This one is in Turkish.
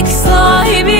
tek sahibine